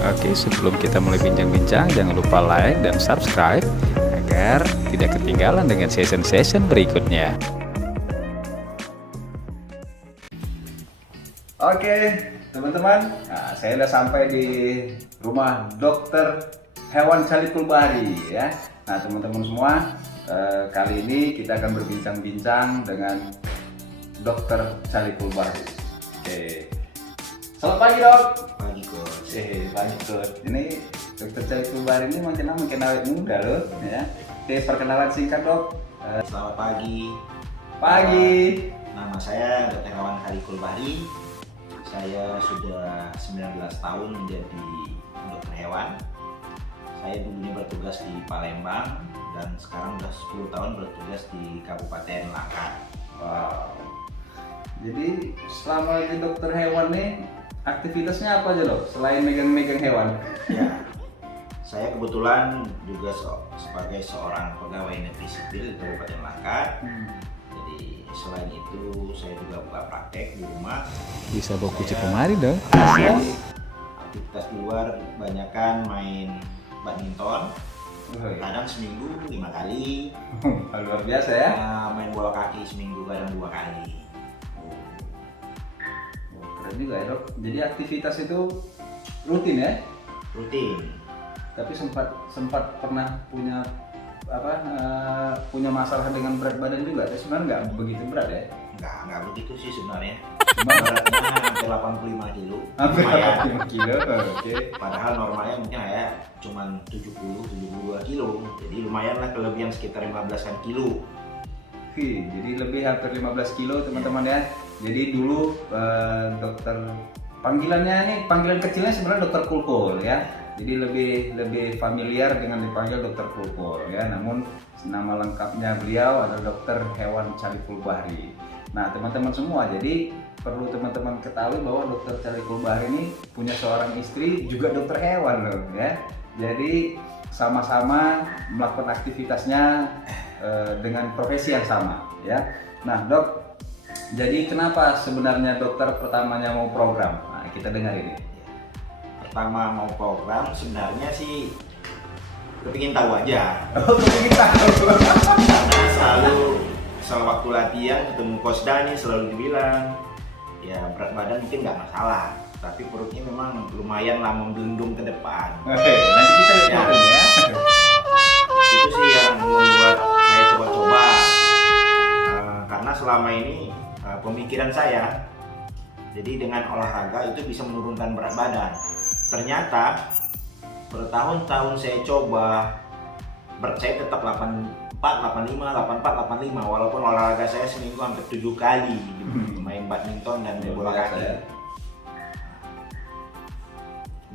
Oke, sebelum kita mulai bincang-bincang, jangan lupa like dan subscribe agar tidak ketinggalan dengan session-session berikutnya. Oke, teman-teman, nah, saya sudah sampai di rumah Dokter Hewan Calikul Bahri ya. Nah, teman-teman semua, kali ini kita akan berbincang-bincang dengan Dokter Calikul Bahri. Oke, selamat pagi dok. Pagi Coach. Pagi Coach. Ini Dokter Calikul Bahri ini makin awet muda loh ya. Oke, perkenalan singkat dok. Selamat pagi. Pagi. Nama saya Dr. Hewan Calikul Bahri. Saya sudah 19 tahun menjadi dokter hewan. Saya dulunya bertugas di Palembang dan sekarang sudah 10 tahun bertugas di Kabupaten Langkat. Wow. Jadi selama jadi dokter hewan nih, aktivitasnya apa aja dok? Selain megang-megang hewan? Ya, saya kebetulan juga sebagai seorang pegawai negeri sipil di Kabupaten Langkat. Jadi selain itu saya juga buka praktek di rumah. Bisa bawa kucing kemari dong. Aktivitas di luar kebanyakan main badminton. Kadang seminggu 5 kali. Luar biasa ya. Main bola kaki seminggu kadang 2 kali. Keren juga ya dok. Jadi aktivitas itu rutin ya? Rutin. Tapi sempat pernah punya punya masalah dengan berat badan juga? Tapi sebenarnya nggak begitu berat ya? Nggak begitu sih sebenarnya. Beratnya hampir 85 kilo. Hampir Lumayan. 85 kilo. Oke. Padahal normalnya mungkin ya cuma 72 kilo. Jadi lumayan lah, kelebihan sekitar 15-an kilo. Jadi lebih hampir 15 kilo teman-teman ya. Jadi dulu dokter panggilan kecilnya sebenarnya dokter Kulkul ya. Jadi lebih familiar dengan dipanggil dokter Kulkul ya. Namun nama lengkapnya beliau adalah Dokter Hewan Calikul Bahri. Nah teman-teman semua, jadi perlu teman-teman ketahui bahwa Dokter Calikul Bahri ini punya seorang istri juga dokter hewan loh ya. Jadi sama-sama melakukan aktivitasnya dengan profesi yang sama ya. Nah dok, jadi kenapa sebenarnya dokter pertamanya mau program? Nah kita dengar ini. Pertama mau program sebenarnya sih kepingin tahu aja. Kepingin tahu. Karena selalu waktu latihan ketemu Coach Dani selalu dibilang ya berat badan mungkin nggak masalah, tapi perutnya memang lumayan lah membelendung ke depan. Nanti kita lihat ya. Itu sih yang membuat saya coba-coba. Karena selama ini pemikiran saya, jadi dengan olahraga itu bisa menurunkan berat badan. Ternyata bertahun-tahun saya coba, berat saya tetap 84, 85, 84, 85 walaupun olahraga saya seminggu hampir 7 kali main badminton dan bola kaki.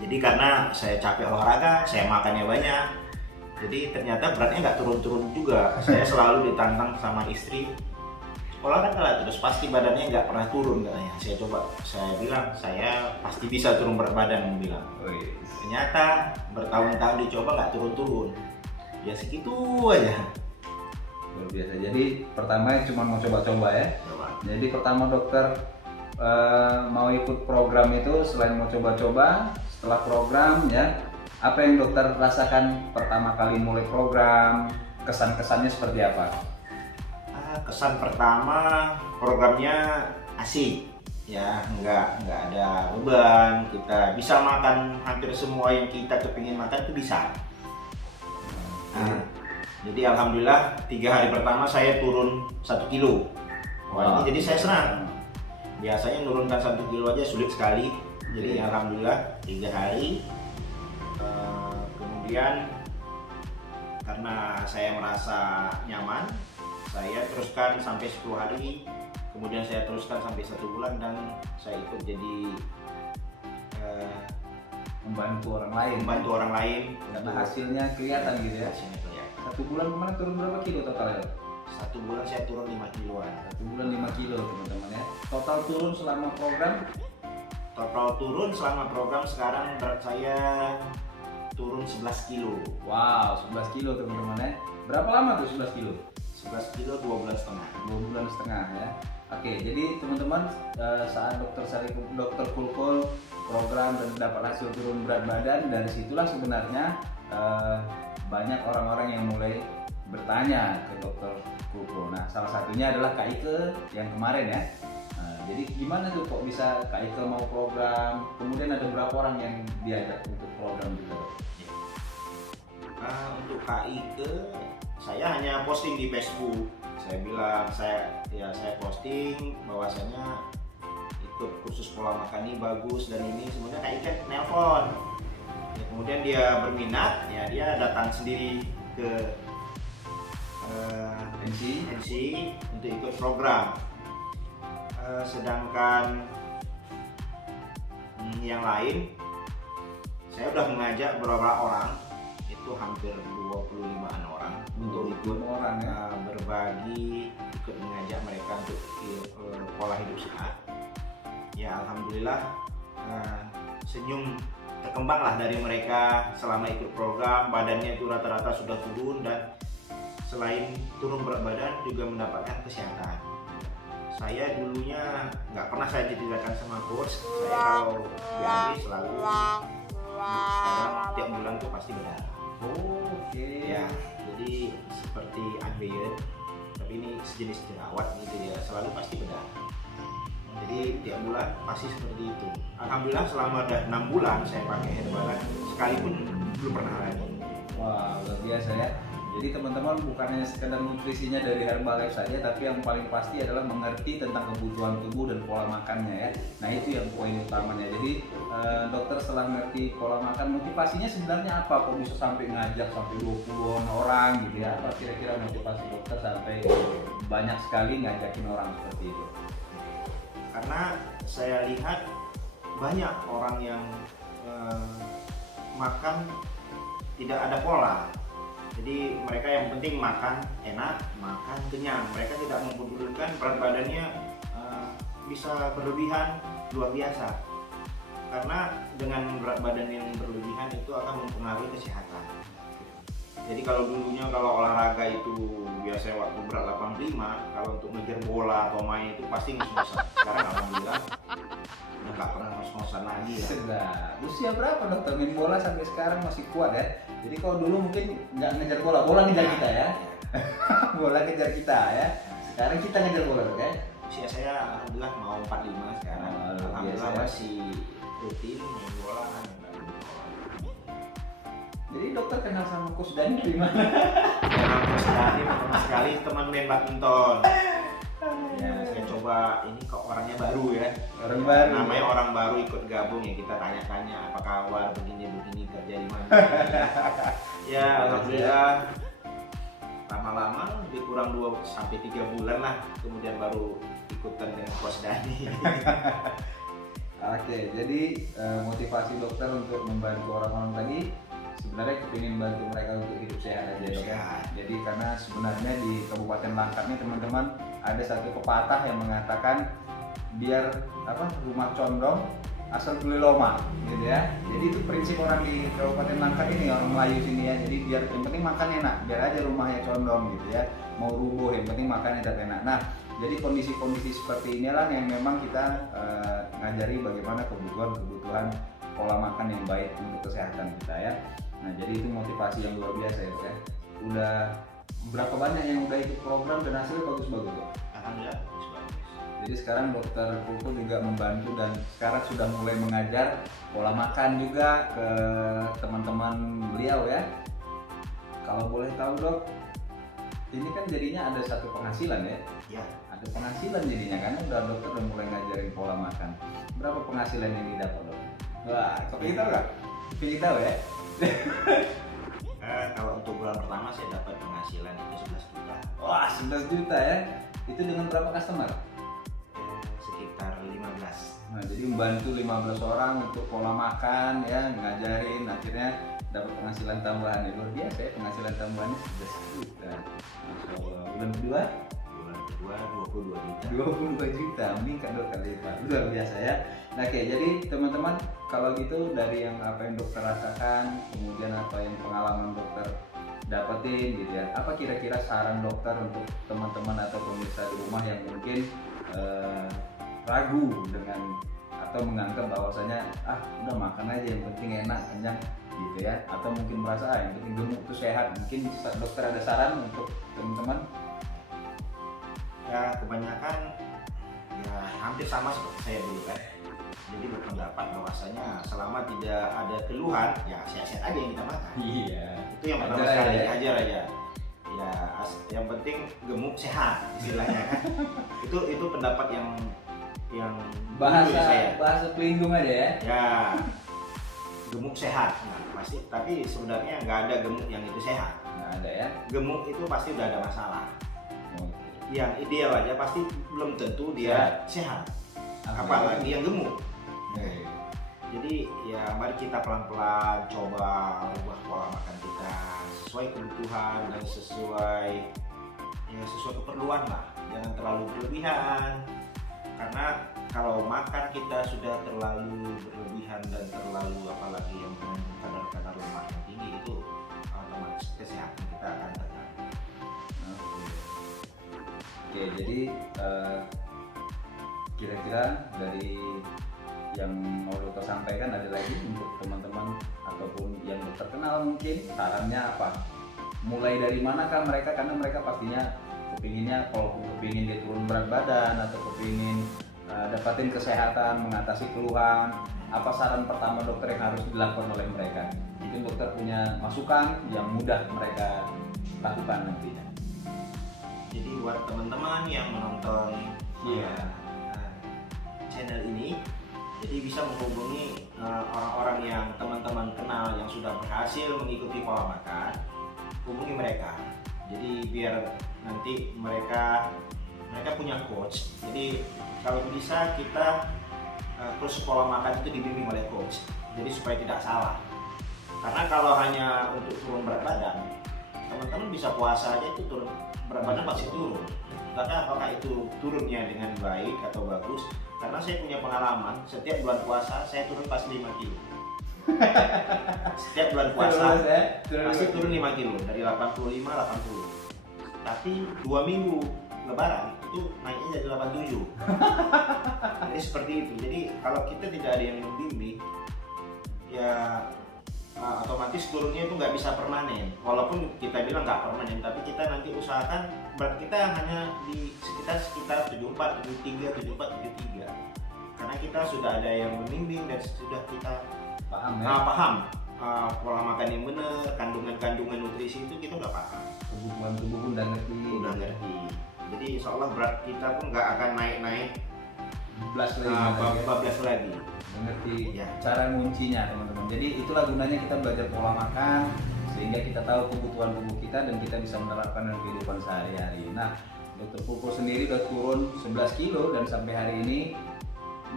Jadi karena saya capek olahraga, saya makannya banyak, jadi ternyata beratnya nggak turun-turun juga. Saya selalu ditantang sama istri, olahraga lah terus pasti badannya nggak pernah turun katanya. Saya coba, saya bilang saya pasti bisa turun berat badan, bilang. Ternyata bertahun-tahun dicoba nggak turun-turun, ya segitu aja. Luar biasa. Jadi pertama cuma mau coba-coba ya. Jadi pertama dokter mau ikut program itu selain mau coba-coba, setelah program ya, apa yang dokter rasakan pertama kali mulai program, kesan-kesannya seperti apa? Kesan pertama, programnya asik ya, nggak ada beban, kita bisa makan hampir semua yang kita kepingin makan itu bisa. Jadi alhamdulillah 3 hari pertama saya turun 1 kilo. Wah, ini jadi saya senang. Biasanya menurunkan 1 kilo aja sulit sekali. Jadi alhamdulillah 3 hari. Kemudian karena saya merasa nyaman, saya teruskan sampai 10 hari. Kemudian saya teruskan sampai 1 bulan dan saya ikut jadi membantu orang lain karena hasilnya kelihatan gitu ya. Hasilnya kelihatan. 1 bulan kemarin turun berapa kilo totalnya? 1 bulan saya turun 5 kiloan. 1 bulan 5 kilo teman-teman ya. Total turun selama program? Total turun selama program sekarang berat saya turun 11 kilo. Wow, 11 kilo teman-teman ya. Berapa lama tuh 11 kilo? 11 kilo 2 bulan setengah. 2,5 bulan ya. Oke, jadi teman-teman saat dokter Kulkul program dan dapat hasil turun berat badan, dari situlah sebenarnya banyak orang-orang yang mulai bertanya ke dokter Kulkul. Nah, salah satunya adalah Kak Ike yang kemarin ya. Nah, jadi gimana tuh kok bisa Kak Ike mau program? Kemudian ada berapa orang yang diajak untuk program juga? Untuk Kak Ike, saya hanya posting di Facebook. Saya bilang saya posting bahwasanya ikut kursus pola makan ini bagus dan ini sebenarnya Kak Ike nelpon. Ya, kemudian dia berminat, ya dia datang sendiri ke NC untuk ikut program. Sedangkan yang lain, saya udah mengajak beberapa orang, itu hampir 25-an orang untuk ikut orang ya. Berbagi, ikut mengajak mereka untuk pola hidup sehat. Ya alhamdulillah senyum terkembanglah dari mereka selama ikut program. Badannya itu rata-rata sudah turun, dan selain turun berat badan juga mendapatkan kesehatan. Saya dulunya nggak pernah saya diceritakan sama coach, saya kalau diare selalu sekarang tiap bulan tuh pasti berdarah. Oke. Ya, jadi seperti unbeard, tapi ini sejenis jerawat gitu ya, selalu pasti berdarah. Jadi tiap bulan pasti seperti itu. Alhamdulillah selama 6 bulan saya pakai Herbalife, sekalipun belum pernah lagi. Wah, luar biasa ya. Jadi teman-teman bukan hanya sekedar nutrisinya dari Herbalife saja, tapi yang paling pasti adalah mengerti tentang kebutuhan tubuh dan pola makannya ya. Nah itu yang poin utamanya. Jadi dokter setelah ngerti pola makan, motivasinya sebenarnya apa? Kok bisa sampai ngajak sampai 20 orang gitu ya? Apa kira-kira motivasi dokter sampai banyak sekali ngajakin orang seperti itu? Karena saya lihat banyak orang yang makan tidak ada pola. Jadi mereka yang penting makan enak, makan kenyang. Mereka tidak mempedulikan berat badannya bisa berlebihan luar biasa. Karena dengan berat badan yang berlebihan itu akan mempengaruhi kesehatan. Jadi kalau dulunya kalau olahraga itu biasanya waktu berat 85, kalau untuk ngejar bola atau main itu pasti ngos-ngosan. Sekarang alhamdulillah udah nggak pernah ngos-ngosan lagi ya. Sudah. Usia berapa dokter main bola sampai sekarang masih kuat ya? Jadi kalau dulu mungkin nggak ngejar bola, bola ngejar kita ya. Bola ngejar kita ya. Sekarang kita ngejar bola ya. Usia saya alhamdulillah mau 45 sekarang. Alhamdulillah biasa. masih rutin main bola. Jadi dokter kenal sama Coach Dani dari mana? Kenal Coach Dani pertama sekali teman main badminton. Ya, saya coba ini kok orangnya baru ya. Orang baru. Namanya orang baru ikut gabung ya, kita tanya-tanya apa kabar, begini kerja di mana. Ya alhamdulillah lama-lama lebih kurang 2 sampai 3 bulan lah, kemudian baru ikutan dengan Coach Dani. Oke, jadi motivasi dokter untuk membantu orang-orang tadi sebenarnya kepingin bantu mereka untuk hidup sehat aja dok ya. Jadi karena sebenarnya di Kabupaten Langkat nih teman-teman ada satu pepatah yang mengatakan biar rumah condong asal beli loma gitu ya. Jadi itu prinsip orang di Kabupaten Langkat ini, orang Melayu sini ya. Jadi biar yang penting makan enak, biar aja rumahnya condong gitu ya. Mau rubuh yang penting makannya tetap enak. Nah, jadi kondisi-kondisi seperti inilah yang memang kita ngajari bagaimana kebutuhan pola makan yang baik untuk kesehatan kita ya. Nah, jadi itu motivasi yang luar biasa ya, kan? Udah berapa banyak yang udah ikut program dan hasilnya bagus-bagus tuh? Alhamdulillah bagus-bagus. Jadi sekarang dokter Kulkul juga membantu dan sekarang sudah mulai mengajar pola makan juga ke teman-teman beliau ya. Kalau boleh tahu dok, ini kan jadinya ada satu penghasilan ya? Ya. Ada penghasilan jadinya karena udah dokter udah mulai ngajarin pola makan. Berapa penghasilan yang didapat dok? Wah, kok kita tahu nggak? Kita tahu ya? Kalau untuk bulan pertama saya dapat penghasilan itu 11 juta. Wah, 11 juta ya. Itu dengan berapa customer? Sekitar 15. Nah, jadi membantu 15 orang untuk pola makan ya, ngajarin, akhirnya dapat penghasilan tambahan. Ya, luar biasa ya, penghasilan tambahannya 11 juta. Masya Allah. Bulan kedua? Bulan kedua 22 juta. 22 juta, meningkat 2 kali lipat. Luar biasa ya. Nah, oke, jadi teman-teman kalau gitu dari yang apa yang dokter rasakan, kemudian apa yang pengalaman dokter dapetin gitu ya. Apa kira-kira saran dokter untuk teman-teman atau pemirsa di rumah yang mungkin ragu dengan atau menganggap bahwasanya udah makan aja yang penting enak, kenyang gitu ya, atau mungkin merasa yang penting gemuk itu sehat. Mungkin dokter ada saran untuk teman-teman? Ya kebanyakan ya hampir sama seperti saya dulu kan. Jadi berpendapat bahwasanya selama tidak ada keluhan ya sehat-sehat aja yang kita makan. Iya. Itu yang pertama Ajar sekali, aja. ajar aja. Ya yang penting gemuk sehat istilahnya kan. itu pendapat yang dulu ya saya. bahasa pelindung aja ya. Ya gemuk sehat, nah pasti. Tapi sebenarnya nggak ada gemuk yang itu sehat. Nggak ada ya. Gemuk itu pasti udah ada masalah. Oke. Yang ideal aja pasti belum tentu dia sehat. Apalagi yang gemuk. Jadi ya mari kita pelan-pelan coba ubah pola makan kita sesuai kebutuhan dan sesuai keperluan lah. Jangan terlalu berlebihan. Karena kalau makan kita sudah terlalu berlebihan dan terlalu apalagi yang mengandung kadar lemak yang tinggi, itu otomatis kesehatan kita akan terganggu. Oke, jadi kira-kira dari yang mau dokter sampaikan ada lagi untuk teman-teman ataupun yang dokter kenal, mungkin sarannya apa? Mulai dari manakah mereka, karena mereka pastinya kepinginnya, kalau kepingin dia turun berat badan atau kepingin dapatin kesehatan, mengatasi keluhan, apa saran pertama dokter yang harus dilakukan oleh mereka? Mungkin dokter punya masukan yang mudah mereka lakukan nantinya. Jadi buat teman-teman yang menonton channel ini, jadi bisa menghubungi orang-orang yang teman-teman kenal yang sudah berhasil mengikuti pola makan, hubungi mereka. Jadi biar nanti mereka punya coach. Jadi kalau bisa kita terus pola makan itu dibimbing oleh coach. Jadi supaya tidak salah. Karena kalau hanya untuk turun berat badan, teman-teman bisa puasa aja itu turun berat badan pasti turun. Karena apakah itu turunnya dengan baik atau bagus? Karena saya punya pengalaman, setiap bulan puasa saya turun pasti 5 kilo. Setiap bulan puasa pasti turun 5 kilo, dari 85 80. Tapi 2 minggu lebaran itu naiknya jadi 87. Jadi seperti itu. Jadi kalau kita tidak ada yang membimbing, ya otomatis turunnya itu nggak bisa permanen. Walaupun kita bilang nggak permanen, tapi kita nanti usahakan berat kita hanya di sekitar 74, 73, 74, 73. Karena kita sudah ada yang membimbing dan sudah kita paham pola makan yang benar, kandungan nutrisi nutrisi itu kita udah paham. Kebutuhan tubuh pun udah ngerti. Jadi insya Allah berat kita pun nggak akan naik bablas lagi. Mengerti ya cara nguncinya teman-teman. Jadi itulah gunanya kita belajar pola makan, sehingga kita tahu kebutuhan tubuh kita dan kita bisa menerapkan dalam kehidupan sehari-hari. Nah, Dokter Kulko sendiri udah turun 11 kilo dan sampai hari ini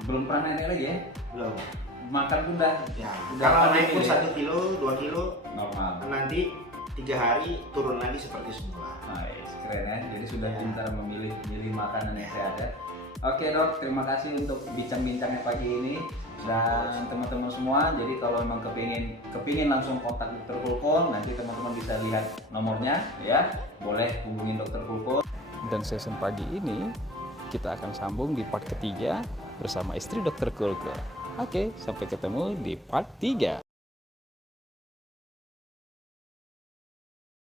belum pernah naik lagi ya? Belum. Makan pun udah kalau naik pun 1 kilo, 2 kilo normal. Nanti 3 hari turun lagi seperti semula. Nice, keren ya. Jadi sudah pintar memilih makanan yang sehat ya. Oke dok, terima kasih untuk bincang-bincangnya pagi ini. Dan teman-teman semua, jadi kalau memang kepingin langsung kontak Dokter Kulko, nanti teman-teman bisa lihat nomornya ya. Boleh hubungin Dokter Kulko. Dan sesi pagi ini kita akan sambung di part ketiga bersama istri Dokter Kulko. Oke, sampai ketemu di part 3.